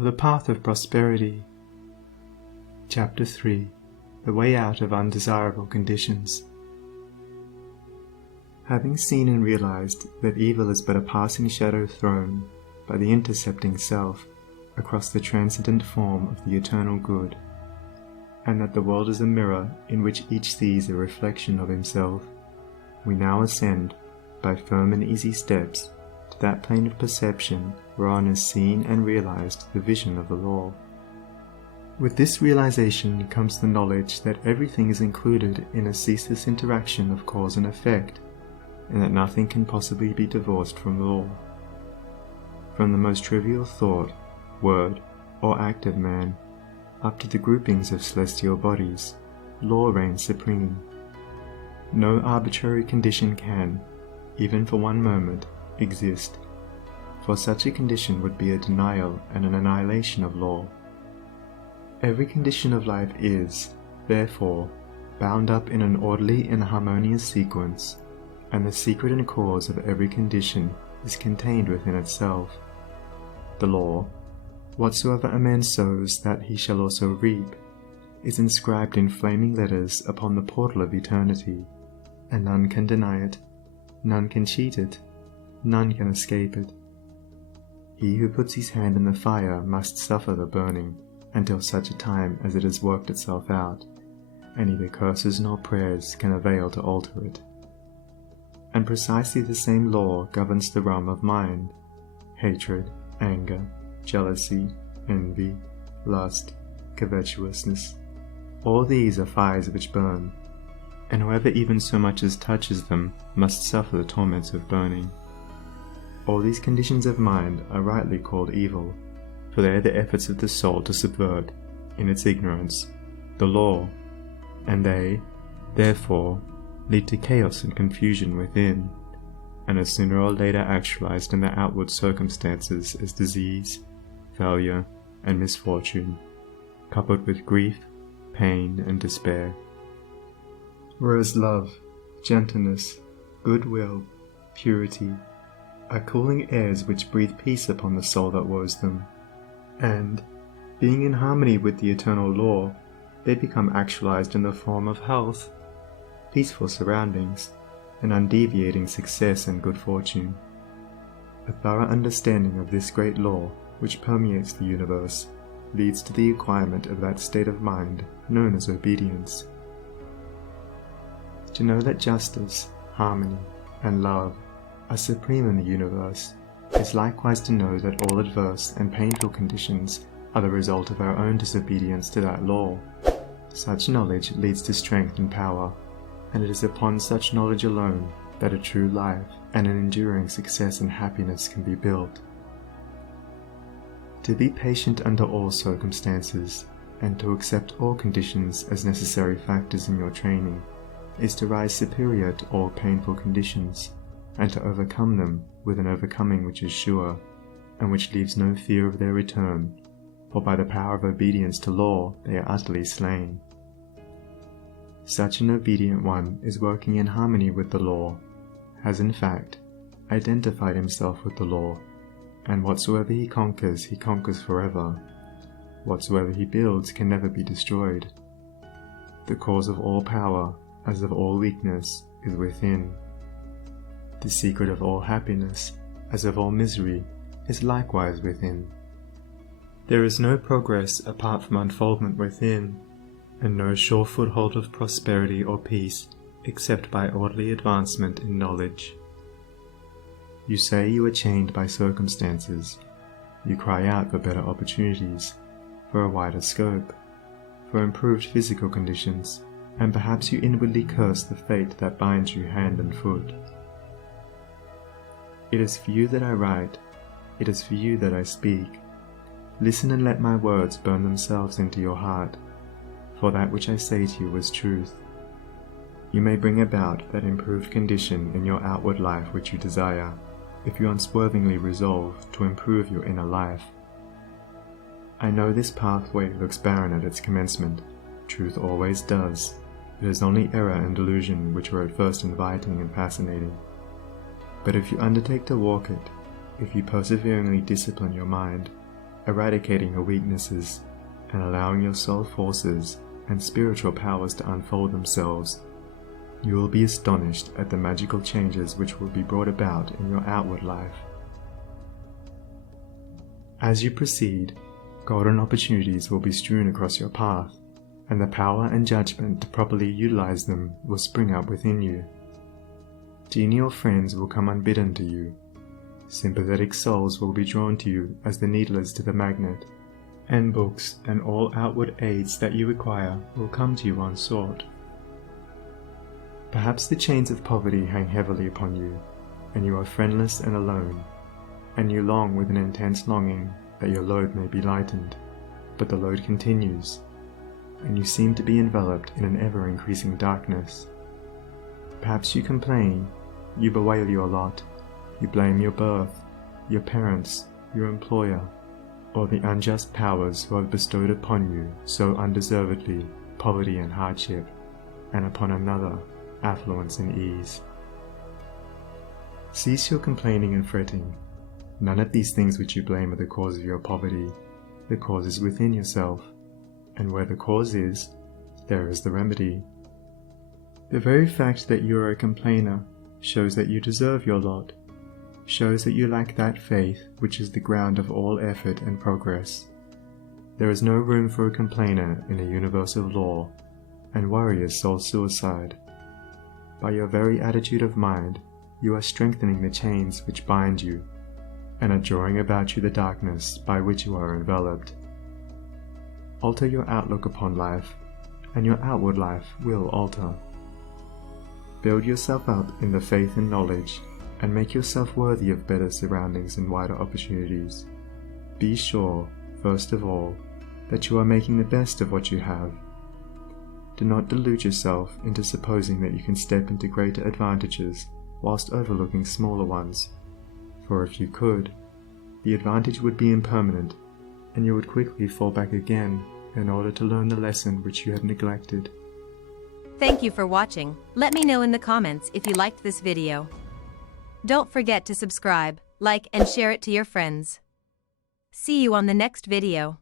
The Path of Prosperity. Chapter 3. The Way Out of Undesirable Conditions. Having seen and realized that evil is but a passing shadow thrown by the intercepting self across the transcendent form of the eternal good, and that the world is a mirror in which each sees a reflection of himself, we now ascend, by firm and easy steps, to that plane of perception whereon is seen and realized the vision of the law. With this realization comes the knowledge that everything is included in a ceaseless interaction of cause and effect, and that nothing can possibly be divorced from law. From the most trivial thought, word, or act of man, up to the groupings of celestial bodies, law reigns supreme. No arbitrary condition can, even for one moment, exist, for such a condition would be a denial and an annihilation of law. Every condition of life is, therefore, bound up in an orderly and harmonious sequence, and the secret and cause of every condition is contained within itself. The law, whatsoever a man sows that he shall also reap, is inscribed in flaming letters upon the portal of eternity, and none can deny it, none can cheat it, none can escape it. He who puts his hand in the fire must suffer the burning until such a time as it has worked itself out, and neither curses nor prayers can avail to alter it. And precisely the same law governs the realm of mind. Hatred, anger, jealousy, envy, lust, covetousness, all these are fires which burn, and whoever even so much as touches them must suffer the torments of burning. All these conditions of mind are rightly called evil, for they are the efforts of the soul to subvert, in its ignorance, the law, and they, therefore, lead to chaos and confusion within, and are sooner or later actualized in their outward circumstances as disease, failure, and misfortune, coupled with grief, pain, and despair. Whereas love, gentleness, goodwill, purity, are cooling airs which breathe peace upon the soul that woes them, and, being in harmony with the eternal law, they become actualized in the form of health, peaceful surroundings, and undeviating success and good fortune. A thorough understanding of this great law which permeates the universe leads to the acquirement of that state of mind known as obedience. To know that justice, harmony, and love are supreme in the universe is likewise to know that all adverse and painful conditions are the result of our own disobedience to that law. Such knowledge leads to strength and power, and it is upon such knowledge alone that a true life and an enduring success and happiness can be built. To be patient under all circumstances, and to accept all conditions as necessary factors in your training, is to rise superior to all painful conditions, and to overcome them with an overcoming which is sure, and which leaves no fear of their return, for by the power of obedience to law they are utterly slain. Such an obedient one is working in harmony with the law, has in fact identified himself with the law, and whatsoever he conquers forever. Whatsoever he builds can never be destroyed. The cause of all power, as of all weakness, is within. The secret of all happiness, as of all misery, is likewise within. There is no progress apart from unfoldment within, and no sure foothold of prosperity or peace except by orderly advancement in knowledge. You say you are chained by circumstances. You cry out for better opportunities, for a wider scope, for improved physical conditions, and perhaps you inwardly curse the fate that binds you hand and foot. It is for you that I write, it is for you that I speak. Listen and let my words burn themselves into your heart, for that which I say to you is truth. You may bring about that improved condition in your outward life which you desire, if you unswervingly resolve to improve your inner life. I know this pathway looks barren at its commencement. Truth always does. It is only error and delusion which are at first inviting and fascinating. But if you undertake to walk it, if you perseveringly discipline your mind, eradicating your weaknesses and allowing your soul forces and spiritual powers to unfold themselves, you will be astonished at the magical changes which will be brought about in your outward life. As you proceed, golden opportunities will be strewn across your path, and the power and judgment to properly utilize them will spring up within you. Genial friends will come unbidden to you. Sympathetic souls will be drawn to you as the needle is to the magnet, and books and all outward aids that you require will come to you unsought. Perhaps the chains of poverty hang heavily upon you, and you are friendless and alone, and you long with an intense longing that your load may be lightened, but the load continues, and you seem to be enveloped in an ever-increasing darkness. Perhaps you complain, you bewail your lot, you blame your birth, your parents, your employer, or the unjust powers who have bestowed upon you so undeservedly poverty and hardship, and upon another affluence and ease. Cease your complaining and fretting. None of these things which you blame are the cause of your poverty. The cause is within yourself, and where the cause is, there is the remedy. The very fact that you are a complainer shows that you deserve your lot, shows that you lack that faith which is the ground of all effort and progress. There is no room for a complainer in a universe of law, and worry is soul suicide. By your very attitude of mind, you are strengthening the chains which bind you, and are drawing about you the darkness by which you are enveloped. Alter your outlook upon life, and your outward life will alter. Build yourself up in the faith and knowledge, and make yourself worthy of better surroundings and wider opportunities. Be sure, first of all, that you are making the best of what you have. Do not delude yourself into supposing that you can step into greater advantages whilst overlooking smaller ones, for if you could, the advantage would be impermanent, and you would quickly fall back again in order to learn the lesson which you had neglected. Thank you for watching. Let me know in the comments if you liked this video. Don't forget to subscribe, like, and share it to your friends. See you on the next video.